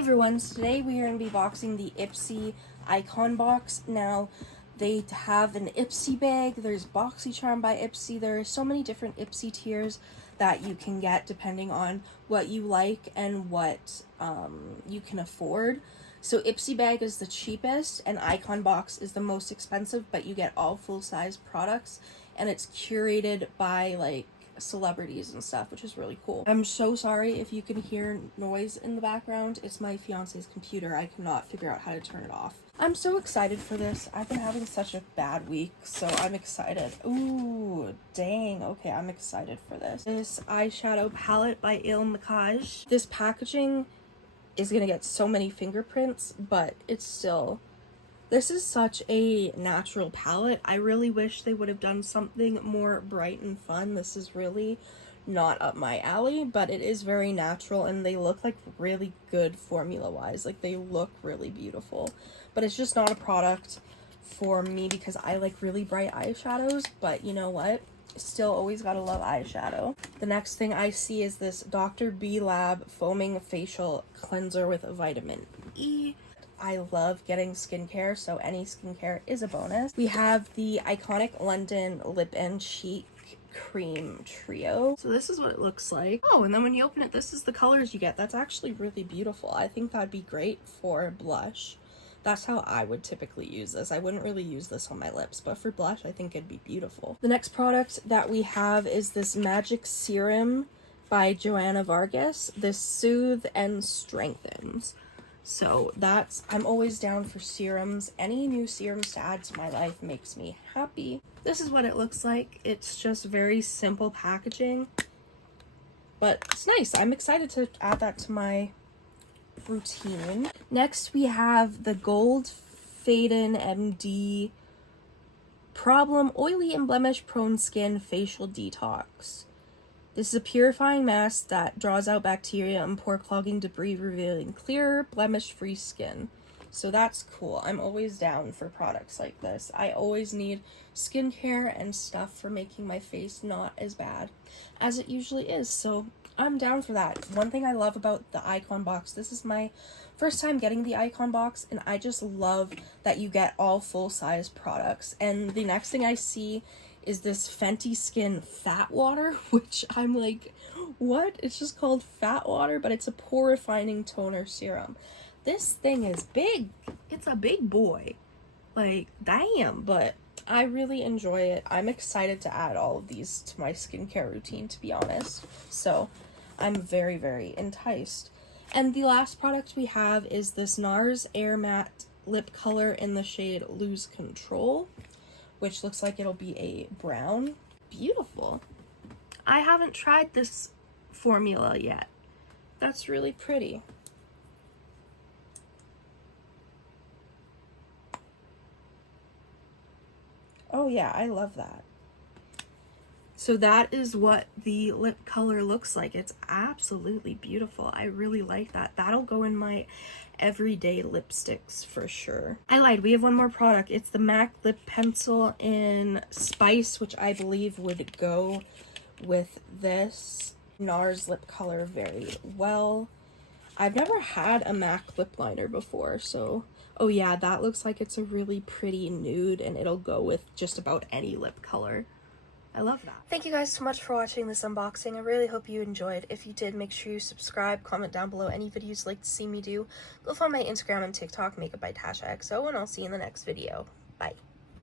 everyone, so today we are going to be boxing the Ipsy Icon box. Now, they have an Ipsy bag, there's BoxyCharm by Ipsy, there are so many different Ipsy tiers that you can get depending on what you like and what you can afford. So Ipsy bag is the cheapest and Icon box is the most expensive, but you get all full-size products and it's curated by like celebrities and stuff, which is really cool. I'm so sorry if you can hear noise in the background. It's my fiance's computer. I cannot figure out how to turn it off. I'm so excited for this. I've been having such a bad week, so I'm excited. Ooh, dang. Okay, I'm excited for this. This eyeshadow palette by Il Makiage. This packaging is gonna get so many fingerprints, but it's still... This is such a natural palette. I really wish they would have done something more bright and fun. This is really not up my alley, but it is very natural and they look like really good formula-wise. Like they look really beautiful, but it's just not a product for me because I like really bright eyeshadows, but you know what? Still always gotta love eyeshadow. The next thing I see is this Dr. B Lab Foaming Facial Cleanser with Vitamin E. I love getting skincare, so any skincare is a bonus. We have the iconic London Lip and Cheek Cream Trio. So this is what it looks like. Oh, and then when you open it, this is the colors you get. That's actually really beautiful. I think that'd be great for blush. That's how I would typically use this. I wouldn't really use this on my lips, but for blush, I think it'd be beautiful. The next product that we have is this Magic Serum by Joanna Vargas. This Soothe and Strengthens. So that's, I'm always down for serums. Any new serums to add to my life makes me happy. This is what it looks like. It's just very simple packaging, but it's nice. I'm excited to add that to my routine. Next, we have the Gold Faden MD Problem Oily and Blemish Prone Skin Facial Detox. This is a purifying mask that draws out bacteria and pore clogging debris, revealing clearer, blemish-free skin. So that's cool. I'm always down for products like this. I always need skincare and stuff for making my face not as bad as it usually is. So I'm down for that. One thing I love about the Icon box, this is my first time getting the Icon box, and I just love that you get all full-size products. And the next thing I see is this Fenty Skin Fat Water, which I'm like, what? It's just called Fat Water, but it's a pore refining toner serum. This thing is big. It's a big boy. Like, damn, but I really enjoy it. I'm excited to add all of these to my skincare routine, to be honest. So I'm very, very enticed. And the last product we have is this NARS Air Matte Lip Color in the shade Lose Control, which looks like it'll be a brown. Beautiful. I haven't tried this formula yet. That's really pretty. Oh yeah, I love that. So that is what the lip color looks like. It's absolutely beautiful. I really like that. That'll go in my everyday lipsticks for sure. I lied, we have one more product. It's the MAC Lip Pencil in Spice, which I believe would go with this NARS lip color very well. I've never had a MAC lip liner before, so... Oh yeah, that looks like it's a really pretty nude and it'll go with just about any lip color. I love that. Thank you guys so much for watching this unboxing. I really hope you enjoyed. If you did, make sure you subscribe, comment down below any videos you'd like to see me do. Go follow my Instagram and TikTok, Makeup by TashaXO, and I'll see you in the next video. Bye.